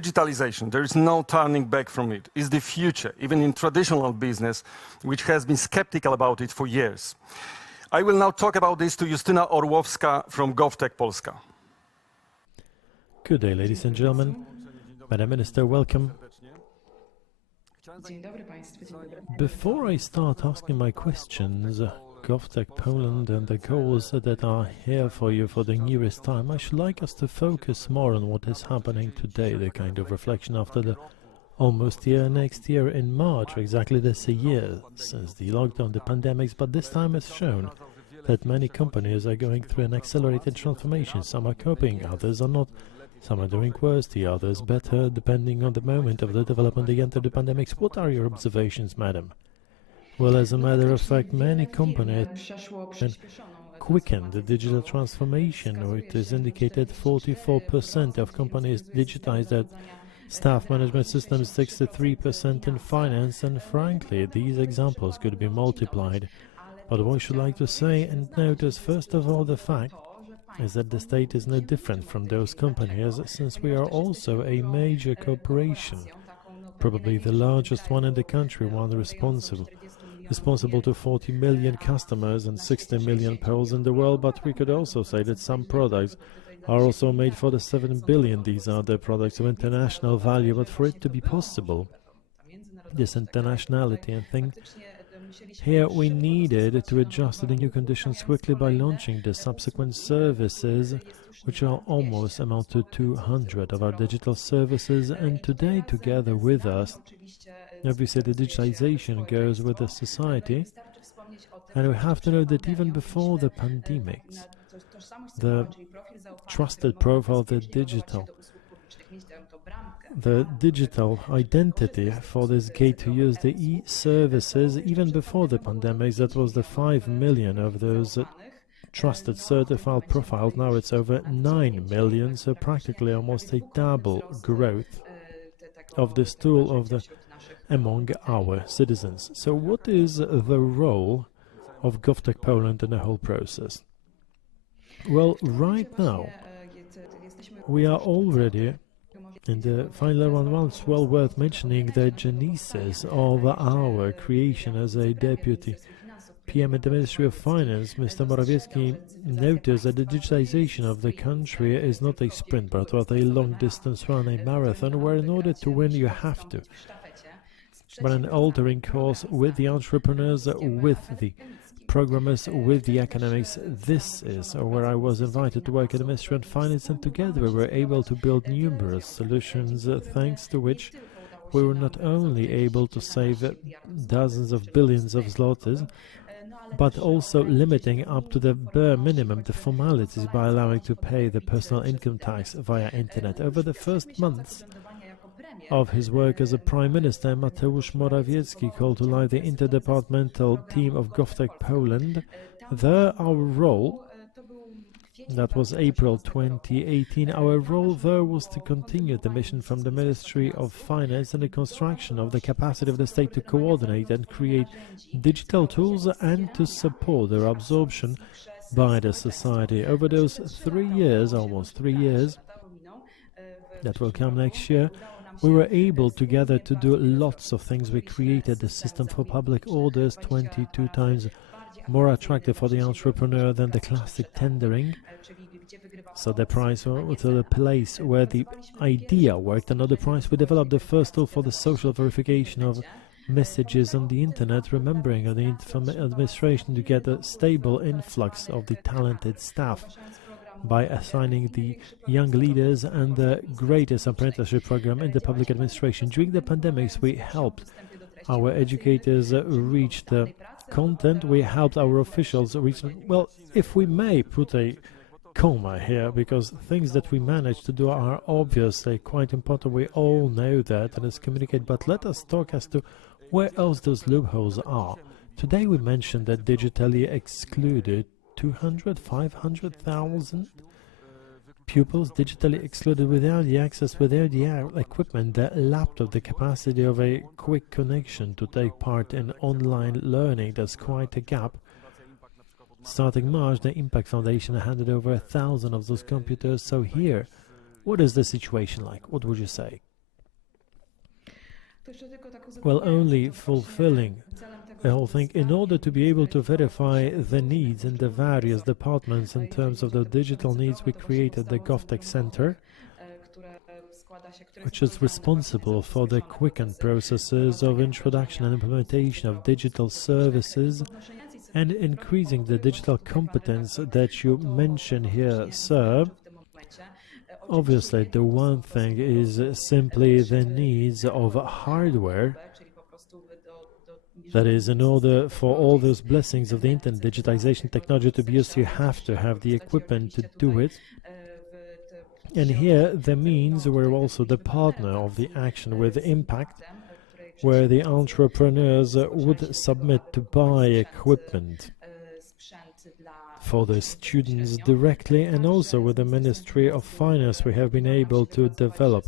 digitalization, there is no turning back from it, is the future, even in traditional business, which has been skeptical about it for years. I will now talk about this to Justyna Orłowska from GovTech Polska. Good day, ladies and gentlemen. Madam Minister, welcome. Before I start asking my questions, GovTech Poland and the goals that are here for you for the nearest time, I should like us to focus more on what is happening today, the kind of reflection after the almost year next year in March, exactly this a year since the lockdown, the pandemics, but this time has shown that many companies are going through an accelerated transformation. Some are coping, others are not. Some are doing worse, the others better, depending on the moment of the development they enter the pandemics. What are your observations, madam? Well, as a matter of fact, many companies quickened the digital transformation. It is indicated 44% of companies digitized their staff management systems, 63% in finance, and frankly, these examples could be multiplied. But what I should like to say and notice, first of all, the fact is that the state is no different from those companies, since we are also a major corporation, probably the largest one in the country, one responsible to 40 million customers and 60 million Poles in the world. But we could also say that some products are also made for the 7 billion. These are the products of international value, but for it to be possible, this internationality and thing, here we needed to adjust to the new conditions quickly by launching the subsequent services, which are almost amount to 200 of our digital services. And today, together with us, obviously the digitalization goes with the society, and we have to know that even before the pandemics, the trusted profile, the digital identity for this gate to use the e-services, even before the pandemics, that was the 5 million of those trusted certified profiles. Now it's over 9 million, so practically almost a double growth of this tool among our citizens. So what is the role of GovTech Poland in the whole process? Well, right now, we are already in the final round. Once well worth mentioning the genesis of our creation as a deputy PM in the Ministry of Finance. Mr. Morawiecki noticed that the digitization of the country is not a sprint, but rather a long-distance run, a marathon, where in order to win you have to run an altering course with the entrepreneurs, with the programmers, with the academics. This is where I was invited to work at the Ministry of Finance, and together we were able to build numerous solutions, thanks to which we were not only able to save dozens of billions of zlotys, but also limiting up to the bare minimum the formalities by allowing to pay the personal income tax via internet. Over the first months of his work as a Prime Minister, Mateusz Morawiecki called to life the interdepartmental team of GovTech Poland. There, our role, that was April 2018, our role there was to continue the mission from the Ministry of Finance and the construction of the capacity of the state to coordinate and create digital tools and to support their absorption by the society. Over those 3 years, almost 3 years, that will come next year, we were able together to do lots of things. We created the system for public orders, 22 times more attractive for the entrepreneur than the classic tendering. So the price was to the place where the idea worked, another price. We developed the first tool for the social verification of messages on the internet, remembering the administration to get a stable influx of the talented staff by assigning the young leaders and the greatest apprenticeship program in the public administration. During the pandemics, we helped our educators reach the content. We helped our officials reach, well, if we may put a comma here, because things that we managed to do are obviously quite important. We all know that and it's communicated, but let us talk as to where else those loopholes are. Today we mentioned that digitally excluded 500,000 pupils digitally excluded without the access, without the equipment, the laptop, the capacity of a quick connection to take part in online learning. There's quite a gap. Starting March, the Impact Foundation handed over 1,000 of those computers. So here, what is the situation like? What would you say? Well, only fulfilling the whole thing in order to be able to verify the needs in the various departments in terms of the digital needs. We created the GovTechCenter, which is responsible for the quickened processes of introduction and implementation of digital services and increasing the digital competence that you mention here, sir. Obviously, the one thing is simply the needs of hardware. That is, in order for all those blessings of the internet, digitization, technology to be used, you have to have the equipment to do it. And here, the means were also the partner of the action with impact, where the entrepreneurs would submit to buy equipment for the students directly, and also with the Ministry of Finance we have been able to develop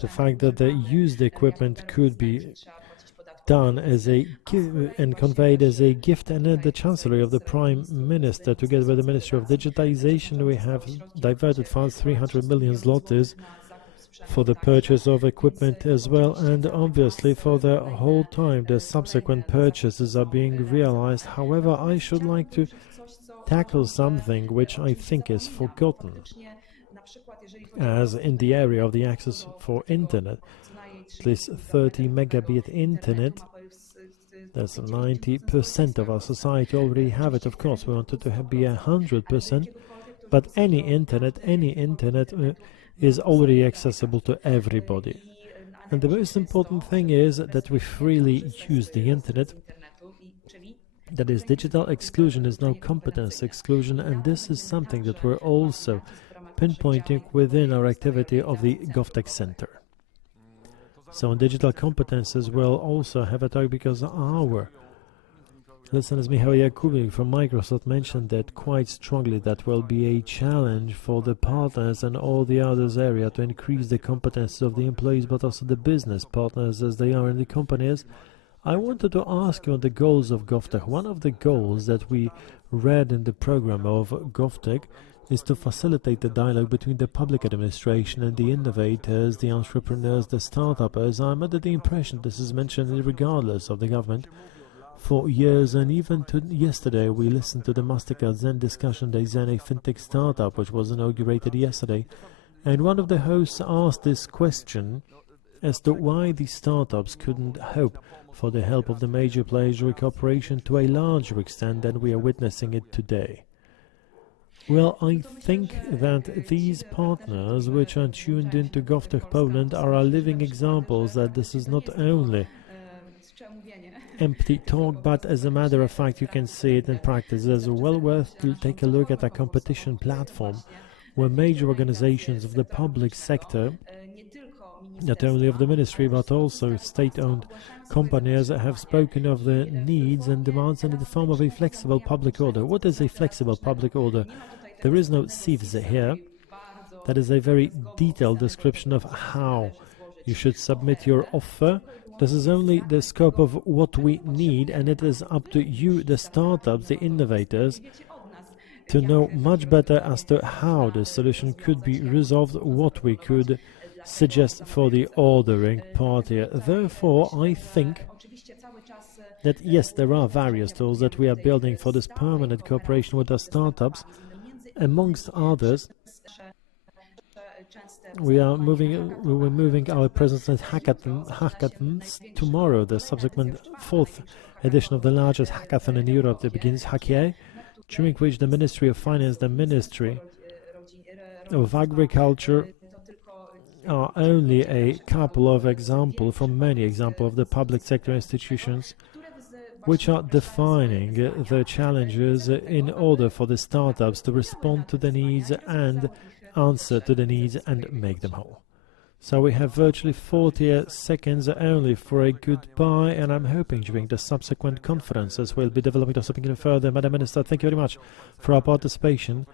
the fact that the used equipment could be done as a and conveyed as a gift, and at the Chancellery of the Prime Minister, together with the Ministry of Digitization, we have diverted funds, 300 million zlotys, for the purchase of equipment as well, and obviously for the whole time the subsequent purchases are being realized. However, I should like to tackle something which I think is forgotten, as in the area of the access for internet. This 30 megabit internet, that's 90% of our society already have it. Of course, we wanted to be 100%, but any internet is already accessible to everybody. And the most important thing is that we freely use the internet. That is, digital exclusion is now competence exclusion, and this is something that we're also pinpointing within our activity of the GovTechCenter. So in digital competences we'll also have a talk, because our listeners, Michał Jakubik from Microsoft mentioned that quite strongly that will be a challenge for the partners and all the others area to increase the competences of the employees, but also the business partners as they are in the companies. I wanted to ask you on the goals of GovTech. One of the goals that we read in the program of GovTech is to facilitate the dialogue between the public administration and the innovators, the entrepreneurs, the startups. I'm under the impression this is mentioned regardless of the government for years, and even to yesterday we listened to the Mastercard Zen discussion, the Zen, a fintech startup which was inaugurated yesterday, and one of the hosts asked this question as to why the startups couldn't hope for the help of the major players or cooperation to a larger extent than we are witnessing it today. Well, I think that these partners which are tuned into GovTech Poland are living examples that this is not only empty talk, but as a matter of fact you can see it in practice. It's well worth to take a look at a competition platform where major organizations of the public sector, not only of the ministry but also state-owned companies, have spoken of the needs and demands in the form of a flexible public order. What is a flexible public order? There is no CIFS here. That is a very detailed description of how you should submit your offer. This is only the scope of what we need, and it is up to you, the startups, the innovators, to know much better as to how the solution could be resolved, what we could suggest for the ordering party. Therefore, I think that yes, there are various tools that we are building for this permanent cooperation with the startups. Amongst others, we're moving our presence at hackathons tomorrow, the subsequent 4th edition of the largest hackathon in Europe that begins Hackier, during which the Ministry of Finance, the Ministry of Agriculture are only a couple of examples from many examples of the public sector institutions which are defining the challenges in order for the startups to respond to the needs and answer to the needs and make them whole. So we have virtually 40 seconds only for a goodbye, and I'm hoping during the subsequent conferences we'll be developing the subject even further. Madam Minister, thank you very much for our participation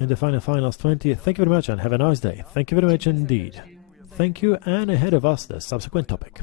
in the finals 20. Thank you very much and have a nice day. Thank you very much indeed. Thank you, and ahead of us the subsequent topic.